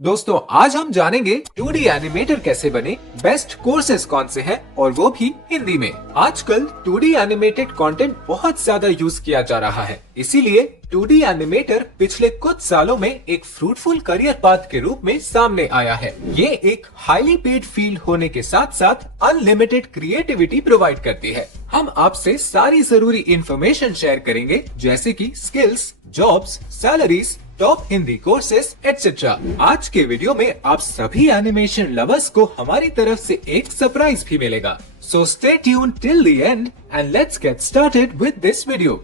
दोस्तों आज हम जानेंगे 2D एनिमेटर कैसे बने, बेस्ट कोर्सेज कौन से हैं और वो भी हिंदी में। आजकल 2D एनिमेटेड कंटेंट बहुत ज्यादा यूज किया जा रहा है, इसीलिए 2D एनिमेटर पिछले कुछ सालों में एक फ्रूटफुल करियर पाथ के रूप में सामने आया है। ये एक हाईली पेड फील्ड होने के साथ साथ अनलिमिटेड क्रिएटिविटी प्रोवाइड करती है। हम आपसे सारी जरूरी इंफॉर्मेशन शेयर करेंगे, जैसे कि skills, jobs, salaries, top Hindi courses etcetera. आज के वीडियो में आप सभी एनिमेशन लवर्स को हमारी तरफ से एक सरप्राइज भी मिलेगा। So stay tune till the end and let's get started with this video.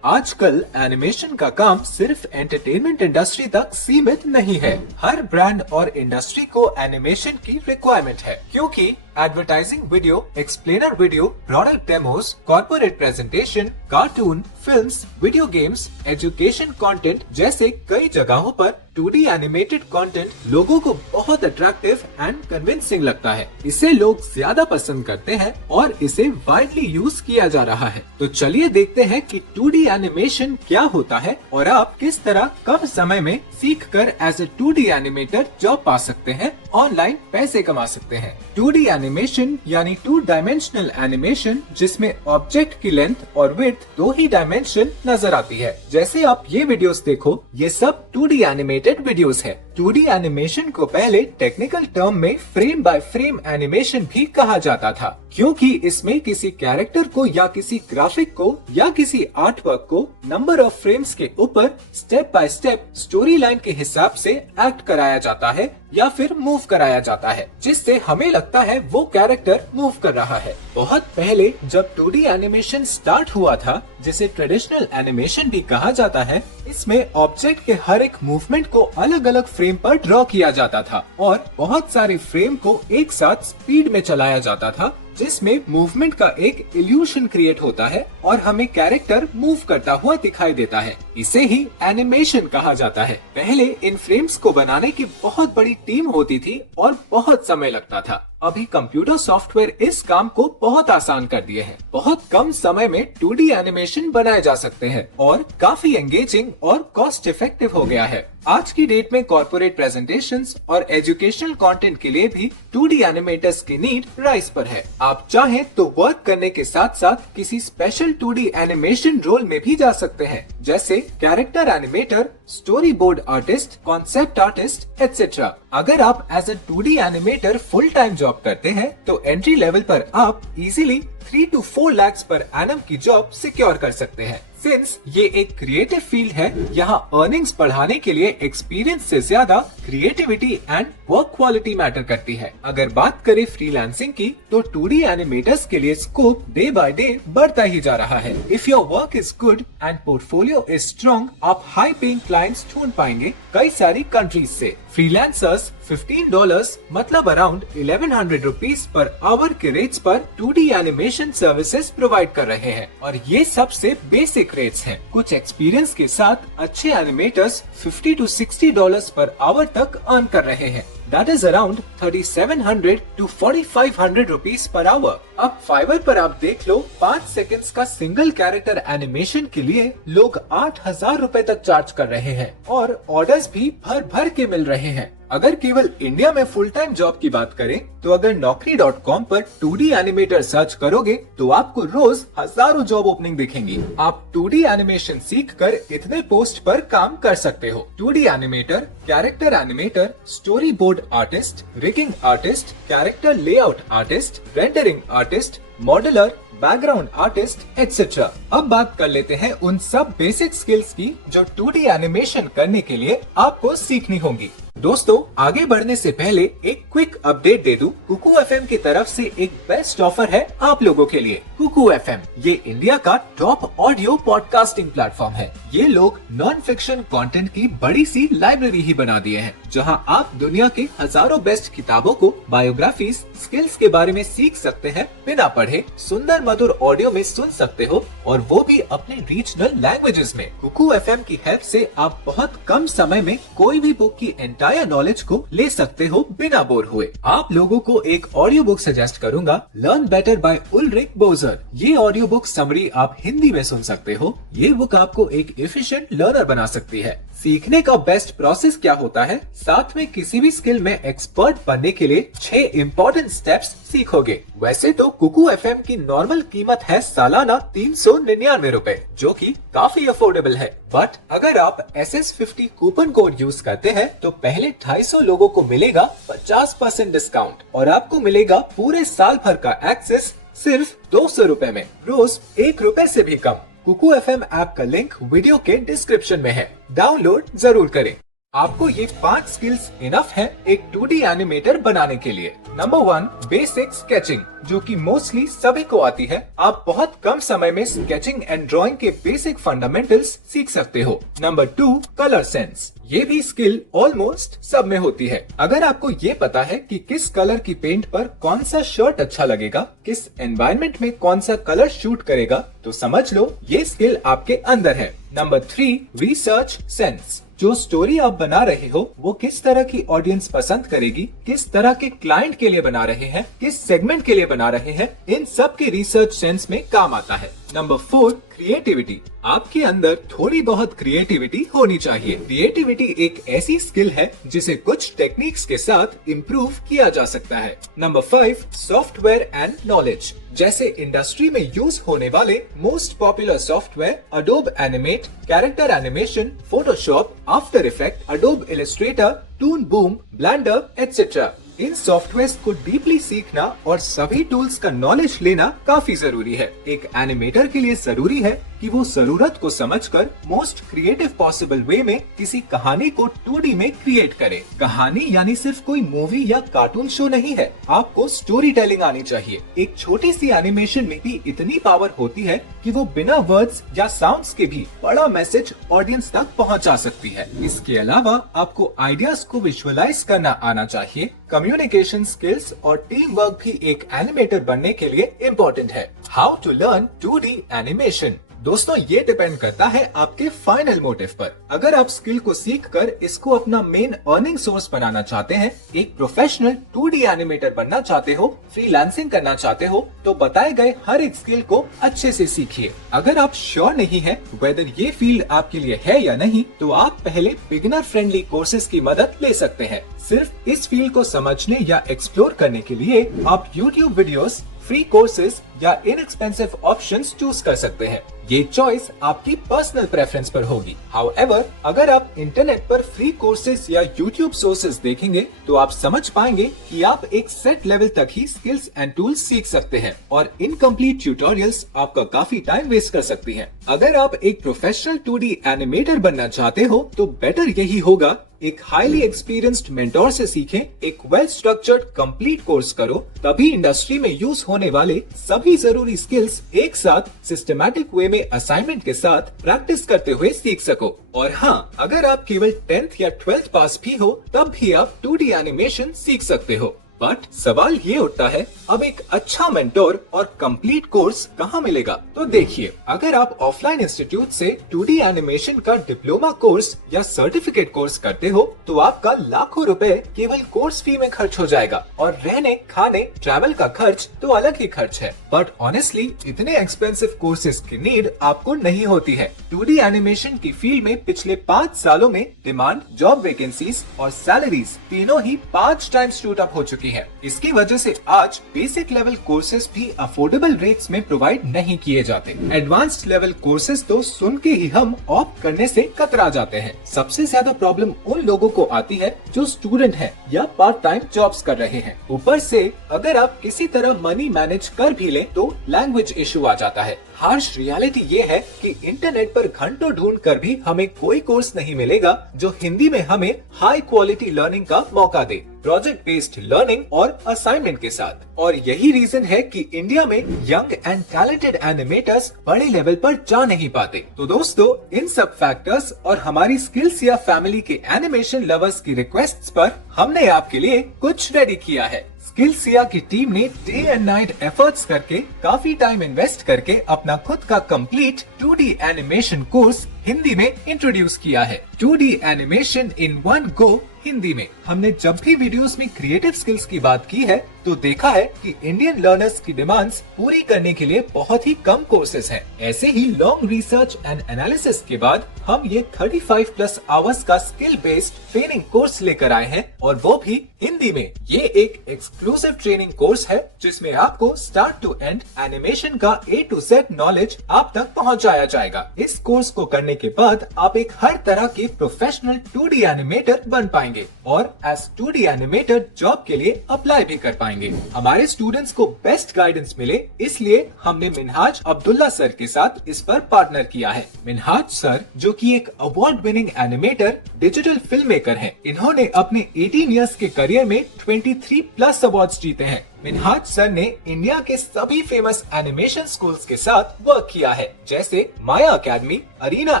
आजकल एनिमेशन का काम सिर्फ एंटरटेनमेंट इंडस्ट्री तक सीमित नहीं है। हर ब्रांड और इंडस्ट्री को एनिमेशन की रिक्वायरमेंट है, क्योंकि advertising video, explainer video, product demos, corporate presentation, cartoon, films, video games, education content जैसे कई जगहों पर 2D एनिमेटेड कंटेंट लोगों को बहुत अट्रैक्टिव एंड कन्विंसिंग लगता है। इसे लोग ज्यादा पसंद करते हैं और इसे वाइडली यूज किया जा रहा है। तो चलिए देखते हैं कि 2D एनिमेशन क्या होता है और आप किस तरह कम समय में सीखकर as a 2D animator job पा सकते हैं, ऑनलाइन पैसे कमा सकते हैं। 2D एनिमेशन यानी 2 डायमेंशनल एनिमेशन, जिसमें ऑब्जेक्ट की लेंथ और विड्थ 2 ही डायमेंशन नजर आती है। जैसे आप ये वीडियोस देखो, ये सब 2D एनिमेटेड वीडियोस है। 2D एनिमेशन को पहले टेक्निकल टर्म में फ्रेम बाय फ्रेम एनिमेशन भी कहा जाता था, क्योंकि इसमें किसी कैरेक्टर को या किसी ग्राफिक को या किसी आर्ट वर्क को नंबर ऑफ फ्रेम्स के ऊपर step by step story line के हिसाब से एक्ट कराया जाता है या फिर मूव कराया जाता है, जिससे हमें लगता है वो कैरेक्टर मूव कर रहा है। बहुत पहले जब 2D एनिमेशन स्टार्ट हुआ था, जिसे ट्रेडिशनल एनिमेशन भी कहा जाता है, इसमें ऑब्जेक्ट के हर एक मूवमेंट को अलग अलग फ्रेम पर ड्रॉ किया जाता था और बहुत सारे फ्रेम को एक साथ स्पीड में चलाया जाता था, जिसमें मूवमेंट का एक इल्यूशन क्रिएट होता है और हमें कैरेक्टर मूव करता हुआ दिखाई देता है। इसे ही एनिमेशन कहा जाता है। पहले इन फ्रेम्स को बनाने की बहुत बड़ी टीम होती थी और बहुत समय लगता था। अभी कंप्यूटर सॉफ्टवेयर इस काम को बहुत आसान कर दिए हैं। बहुत कम समय में 2D एनिमेशन बनाए जा सकते हैं और काफी एंगेजिंग और कॉस्ट इफेक्टिव हो गया है। आज की डेट में कॉर्पोरेट प्रेजेंटेशंस और एजुकेशनल कंटेंट के लिए भी 2D एनिमेटर्स की नीड राइज पर है। आप चाहें तो वर्क करने के साथ साथ किसी स्पेशल 2D एनिमेशन रोल में भी जा सकते हैं, जैसे character animator, story board artist, concept artist etcetera. अगर आप as a 2D animator full time job करते हैं तो एंट्री लेवल पर आप easily 3 to 4 lakhs per annum की जॉब सिक्योर कर सकते हैं। सिंस ये एक क्रिएटिव फील्ड है, यहाँ अर्निंग्स बढ़ाने के लिए एक्सपीरियंस से ज्यादा creativity and work quality matter करती है। अगर बात करें फ्रीलांसिंग की, तो 2D एनिमेटर्स के लिए स्कोप डे बाय डे बढ़ता ही जा रहा है। If your work is good and portfolio is strong, आप हाई पेइंग क्लाइंट्स ढूंढ पाएंगे कई सारी कंट्रीज से। फ्रीलांसर्स $15 मतलब अराउंड 1100 रुपीज पर आवर के रेट्स पर 2D एनिमेशन सर्विसेज प्रोवाइड कर रहे हैं और ये सबसे बेसिक रेट्स हैं। कुछ एक्सपीरियंस के साथ अच्छे एनिमेटर्स $50 to $60 पर आवर तक अर्न कर रहे हैं। That is around 3700 to 4500 rupees per hour. अब फाइवर पर आप देख लो, 5 सेकंड्स का सिंगल कैरेक्टर एनिमेशन के लिए लोग 8000 रुपए तक चार्ज कर रहे हैं और ऑर्डर्स भी भर भर के मिल रहे हैं। अगर केवल इंडिया में फुल टाइम जॉब की बात करें तो अगर naukri.com पर 2D एनिमेटर सर्च करोगे तो आपको रोज हजारों जॉब ओपनिंग दिखेंगी। आप 2D एनिमेशन सीखकर इतने पोस्ट पर काम कर सकते हो। 2D animator, character animator, story board artist, rigging artist, character layout artist, rendering artist, modeller, background artist etcetera. अब बात कर लेते हैं उन सब बेसिक स्किल्स की जो 2D एनिमेशन करने के लिए आपको सीखनी होंगी। दोस्तों आगे बढ़ने से पहले एक क्विक अपडेट दे दूं। कुकू एफएम की तरफ से एक बेस्ट ऑफर है आप लोगों के लिए। कुकू एफएम ये इंडिया का टॉप ऑडियो पॉडकास्टिंग प्लेटफॉर्म है। ये लोग नॉन फिक्शन कंटेंट की बड़ी सी लाइब्रेरी ही बना दिए हैं, जहां आप दुनिया के हजारों बेस्ट किताबों को, बायोग्राफीज, स्किल्स के बारे में सीख सकते हैं बिना पढ़े, सुंदर मधुर ऑडियो में सुन सकते हो, और वो भी अपने रीजनल लैंग्वेजेस में। कुकू एफएम की हेल्प से आप बहुत कम समय में कोई भी बुक की एंटायर नॉलेज को ले सकते हो बिना बोर हुए। आप लोगों को एक ऑडियो बुक सजेस्ट करूंगा, learn better by Ulrich Boser. ये ऑडियो बुक समरी आप हिंदी में सुन सकते हो। ये बुक आपको एक एफिशिएंट लर्नर बना सकती है। सीखने का बेस्ट प्रोसेस क्या होता है, साथ में किसी भी स्किल में एक्सपर्ट बनने के लिए 6 इम्पोर्टेंट स्टेप्स सीखोगे। वैसे तो कुकू एफएम की नॉर्मल कीमत है सालाना 399 रूपए, जो कि काफी अफोर्डेबल है। बट अगर आप SS50 कूपन कोड यूज करते हैं तो पहले 250 लोगों को मिलेगा 50% डिस्काउंट, और आपको मिलेगा पूरे साल भर का एक्सेस सिर्फ 200 रूपए में, रोज 1 रूपए से भी कम। कुकू एफएम ऐप का लिंक वीडियो के डिस्क्रिप्शन में है, डाउनलोड जरूर करें। आपको ये 5 स्किल्स इनफ है एक 2D एनिमेटर बनाने के लिए। नंबर 1, बेसिक स्केचिंग, जो कि मोस्टली सभी को आती है। आप बहुत कम समय में स्केचिंग एंड ड्राइंग के बेसिक फंडामेंटल्स सीख सकते हो। नंबर 2, कलर सेंस, ये भी स्किल ऑलमोस्ट सब में होती है। अगर आपको ये पता है कि किस कलर की पेंट पर कौन सा शर्ट अच्छा लगेगा, किस एनवायरनमेंट में कौन सा कलर शूट करेगा, तो समझ लो ये स्किल आपके अंदर है। नंबर 3, रिसर्च सेंस, जो स्टोरी आप बना रहे हो वो किस तरह की ऑडियंस पसंद करेगी, किस तरह के क्लाइंट के लिए बना रहे हैं, किस सेगमेंट के लिए बना रहे हैं, इन सब के रिसर्च सेंस में काम आता है। नंबर 4, क्रिएटिविटी, आपके अंदर थोड़ी बहुत क्रिएटिविटी होनी चाहिए। क्रिएटिविटी एक ऐसी स्किल है जिसे कुछ टेक्निक्स के साथ इम्प्रूव किया जा सकता है। नंबर 5, सॉफ्टवेयर एंड नॉलेज, जैसे इंडस्ट्री में यूज होने वाले most popular software Adobe Animate, character animation, Photoshop, After Effect, Adobe Illustrator, Toon Boom, Blender etcetera. इन सॉफ्टवेयर्स को डीपली सीखना और सभी टूल्स का नॉलेज लेना काफी जरूरी है। एक एनिमेटर के लिए जरूरी है कि वो जरूरत को समझकर मोस्ट क्रिएटिव पॉसिबल वे में किसी कहानी को 2D में क्रिएट करे। कहानी यानी सिर्फ कोई मूवी या कार्टून शो नहीं है, आपको स्टोरी टेलिंग आनी चाहिए। एक छोटी सी एनिमेशन में भी इतनी पावर होती है कि वो बिना वर्ड्स या साउंड्स के भी बड़ा मैसेज ऑडियंस तक पहुंचा सकती है। इसके अलावा आपको आइडियाज को विजुअलाइज करना आना चाहिए। कम्युनिकेशन स्किल्स और टीम वर्क भी एक एनिमेटर बनने के लिए इम्पोर्टेंट है। How to learn 2D animation, दोस्तों ये डिपेंड करता है आपके फाइनल मोटिव पर। अगर आप स्किल को सीखकर इसको अपना मेन अर्निंग सोर्स बनाना चाहते हैं, एक प्रोफेशनल 2D एनिमेटर बनना चाहते हो, फ्रीलांसिंग करना चाहते हो, तो बताए गए हर एक स्किल को अच्छे से सीखिए। अगर आप श्योर नहीं है वेदर ये फील्ड आपके लिए है या नहीं, तो आप पहले बिगिनर फ्रेंडली कोर्सेज की मदद ले सकते हैं। सिर्फ इस फील्ड को समझने या एक्सप्लोर करने के लिए आप YouTube वीडियोस, फ्री कोर्सेज या इनएक्सपेंसिव ऑप्शंस चूज कर सकते हैं। ये चॉइस आपकी पर्सनल प्रेफरेंस पर होगी। हाउएवर, अगर आप इंटरनेट पर फ्री कोर्सेज या YouTube सोर्सेज देखेंगे तो आप समझ पाएंगे कि आप एक सेट लेवल तक ही स्किल्स एंड टूल्स सीख सकते हैं, और इनकम्प्लीट ट्यूटोरियल्स आपका काफी टाइम वेस्ट कर सकती हैं। अगर आप एक प्रोफेशनल 2D एनिमेटर बनना चाहते हो तो बेटर यही होगा एक हाईली एक्सपीरियंस्ड मेंटोर से सीखें, एक वेल स्ट्रक्चर्ड कंप्लीट कोर्स करो, तभी इंडस्ट्री में यूज होने वाले सभी जरूरी स्किल्स एक साथ सिस्टमैटिक वे में असाइनमेंट के साथ प्रैक्टिस करते हुए सीख सको। और हाँ, अगर आप केवल 10th या 12th पास भी हो तब भी आप 2D एनिमेशन सीख सकते हो। बट सवाल ये उठता है, अब एक अच्छा मेंटोर और कंप्लीट कोर्स कहाँ मिलेगा? तो देखिए, अगर आप ऑफलाइन इंस्टीट्यूट से 2D एनिमेशन का डिप्लोमा कोर्स या सर्टिफिकेट कोर्स करते हो तो आपका लाखों रुपए केवल कोर्स फी में खर्च हो जाएगा, और रहने, खाने, ट्रैवल का खर्च तो अलग ही खर्च है। बट ऑनेस्टली इतने एक्सपेंसिव कोर्सेज की नीड आपको नहीं होती है। 2D एनिमेशन की फील्ड में पिछले 5 सालों में डिमांड, जॉब वैकेंसीज और सैलरीज तीनों ही 5 टाइम्स शूट अप हो चुकी है। इसकी वजह से आज बेसिक लेवल कोर्सेज भी अफोर्डेबल रेट्स में प्रोवाइड नहीं किए जाते। एडवांस्ड लेवल कोर्सेज तो सुन के ही हम ऑप्ट करने से कतरा जाते हैं। सबसे ज्यादा प्रॉब्लम उन लोगों को आती है जो स्टूडेंट हैं या पार्ट टाइम जॉब्स कर रहे हैं। ऊपर से अगर आप किसी तरह मनी मैनेज कर भी लें तो लैंग्वेज इशू आ जाता है। हार्श रियलिटी ये है कि इंटरनेट पर घंटों ढूंढ कर भी हमें कोई कोर्स नहीं मिलेगा जो हिंदी में हमें हाई क्वालिटी लर्निंग का मौका दे। प्रोजेक्ट बेस्ड लर्निंग और असाइनमेंट के साथ। और यही रीजन है कि इंडिया में यंग एंड टैलेंटेड एनिमेटर्स बड़े लेवल पर जा नहीं पाते। तो दोस्तों, इन सब फैक्टर्स और हमारी स्किल्स या फैमिली के एनिमेशन लवर्स की रिक्वेस्ट्स पर हमने आपके लिए कुछ रेडी किया है। स्किल्सिया की टीम ने डे एंड नाइट एफर्ट्स करके काफी टाइम इन्वेस्ट करके अपना खुद का complete 2D animation course Hindi में इंट्रोड्यूस किया है। 2D animation in one go Hindi में। हमने जब भी वीडियोस में क्रिएटिव स्किल्स की बात की है तो देखा है कि इंडियन लर्नर्स की डिमांड्स पूरी करने के लिए बहुत ही कम कोर्सेज हैं। ऐसे ही लॉन्ग रिसर्च एंड एनालिसिस के बाद हम ये 35+ आवर्स का स्किल बेस्ड ट्रेनिंग कोर्स लेकर आए हैं, और वो भी हिंदी में। ये एक एक्सक्लूसिव ट्रेनिंग कोर्स है जिसमें आपको स्टार्ट टू एंड एनिमेशन का A to Z नॉलेज आप तक पहुंचाया जाएगा। इस कोर्स को करने के बाद आप एक हर तरह के प्रोफेशनल 2D एनिमेटर बन पाएंगे और एज 2D एनिमेटर जॉब के लिए अप्लाई भी कर पाएंगे। हमारे स्टूडेंट्स को बेस्ट गाइडेंस मिले, इसलिए हमने मिनहाज अब्दुल्ला सर के साथ इस पर पार्टनर किया है। मिनहाज सर जो कि एक award winning animator, digital film maker हैं। इन्होंने अपने 18 इयर्स के करियर में 23+ अवार्ड्स जीते हैं। मिनहाज सर ने इंडिया के सभी फेमस एनिमेशन स्कूल्स के साथ वर्क किया है, जैसे Maya Academy, Arena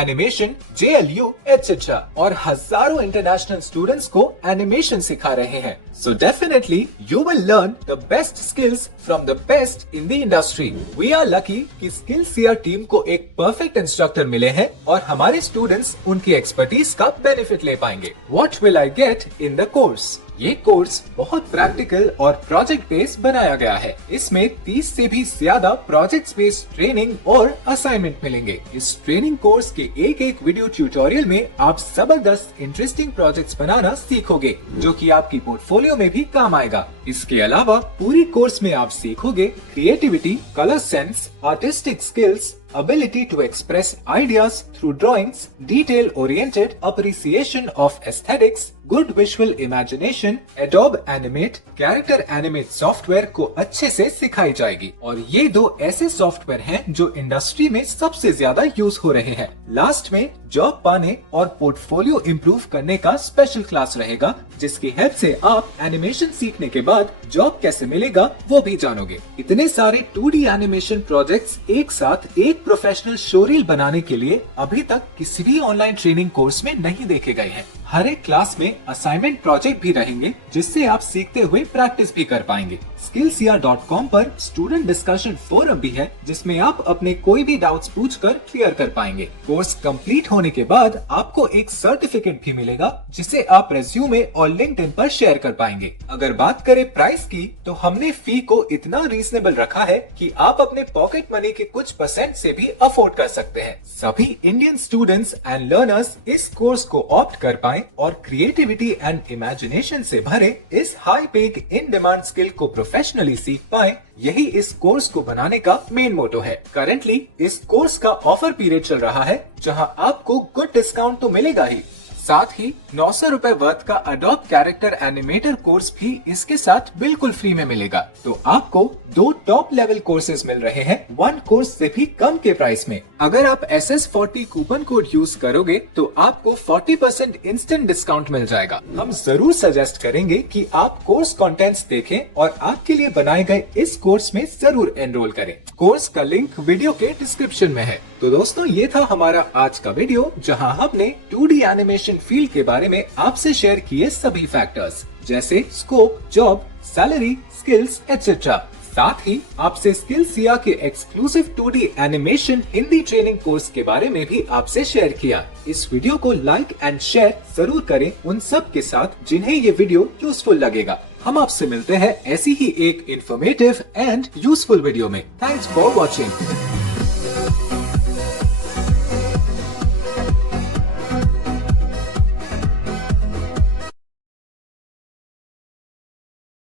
Animation, JLU etc. और हजारों इंटरनेशनल स्टूडेंट्स को एनिमेशन सिखा रहे हैं। So definitely you will learn the best skills from the best in the industry. We are lucky कि स्किल्सिया टीम को एक परफेक्ट इंस्ट्रक्टर मिले हैं और हमारे स्टूडेंट्स उनकी एक्सपर्टीज का बेनिफिट ले पाएंगे। What will I get in the course? ये कोर्स बहुत प्रैक्टिकल और प्रोजेक्ट बेस्ड बनाया गया है। इसमें 30 से भी ज्यादा प्रोजेक्ट बेस्ड ट्रेनिंग और असाइनमेंट मिलेंगे। इस ट्रेनिंग कोर्स के एक वीडियो ट्यूटोरियल में आप जबरदस्त इंटरेस्टिंग प्रोजेक्ट्स बनाना सीखोगे, जो कि आपकी पोर्टफोलियो में भी काम आएगा। इसके अलावा पूरी कोर्स में आप सीखोगे creativity, colour sense, artistic skills, ability to express ideas through drawings, detail-oriented appreciation of aesthetics, good visual imagination, Adobe Animate, Character Animate software को अच्छे से सिखाई जाएगी। और ये 2 ऐसे सॉफ्टवेयर हैं जो इंडस्ट्री में सबसे ज्यादा यूज हो रहे हैं। लास्ट में जॉब पाने और पोर्टफोलियो इम्प्रूव करने का स्पेशल क्लास रहेगा, जिसकी हेल्प से आप एनिमेशन सीखने के बाद जॉब कैसे मिलेगा वो भी जानोगे। इतने सारे 2D एनिमेशन प्रोजेक्ट्स एक साथ एक प्रोफेशनल शोरील बनाने के लिए अभी तक किसी भी ऑनलाइन ट्रेनिंग कोर्स में नहीं देखे गए हैं। हर एक क्लास में असाइनमेंट प्रोजेक्ट भी रहेंगे, जिससे आप सीखते हुए प्रैक्टिस भी कर पाएंगे। skillsia.com पर स्टूडेंट डिस्कशन फोरम भी है, जिसमें आप अपने कोई भी डाउट्स पूछकर क्लियर कर पाएंगे। कोर्स कंप्लीट होने के बाद आपको एक सर्टिफिकेट भी मिलेगा, जिसे आप रेज्यूमे और लिंक्डइन पर शेयर कर पाएंगे। अगर बात करें प्राइस की, तो हमने फी को इतना रीजनेबल रखा है कि आप अपने पॉकेट मनी के कुछ % से भी अफोर्ड कर सकते हैं। सभी इंडियन स्टूडेंट्स एंड लर्नर्स इस कोर्स को ऑप्ट कर पाएं और क्रिएटिविटी एंड इमेजिनेशन से भरे इस high paid in demand skill को प्रोफेशनली सीख पाएं, यही इस कोर्स को बनाने का मेन मोटो है। करेंटली इस कोर्स का ऑफर पीरियड चल रहा है, जहां आपको गुड डिस्काउंट तो मिलेगा ही, साथ ही 900 रुपए वर्थ का अडोब कैरेक्टर एनिमेटर कोर्स भी इसके साथ बिल्कुल फ्री में मिलेगा। तो आपको 2 टॉप लेवल कोर्सेज मिल रहे हैं 1 कोर्स से भी कम के प्राइस में। अगर आप SS40 कूपन कोड यूज करोगे तो आपको 40% इंस्टेंट डिस्काउंट मिल जाएगा। हम जरूर सजेस्ट करेंगे कि आप कोर्स कंटेंट्स देखें और आपके लिए बनाए गए इस कोर्स में जरूर एनरोल करें। कोर्स का लिंक वीडियो के डिस्क्रिप्शन में है। तो दोस्तों, ये था हमारा आज का वीडियो, जहां हमने 2D एनिमेशन फील्ड के बारे में आपसे शेयर किए सभी फैक्टर्स, जैसे scope, job, salary, skills etc. साथ ही आपसे स्किल्सिया के exclusive 2D animation Hindi training course के बारे में भी आपसे शेयर किया। इस वीडियो को लाइक एंड शेयर जरूर करें उन सब के साथ जिन्हें ये वीडियो यूजफुल लगेगा। हम आपसे मिलते हैं ऐसी ही एक इन्फॉर्मेटिव एंड यूजफुल वीडियो में। Thanks for watching.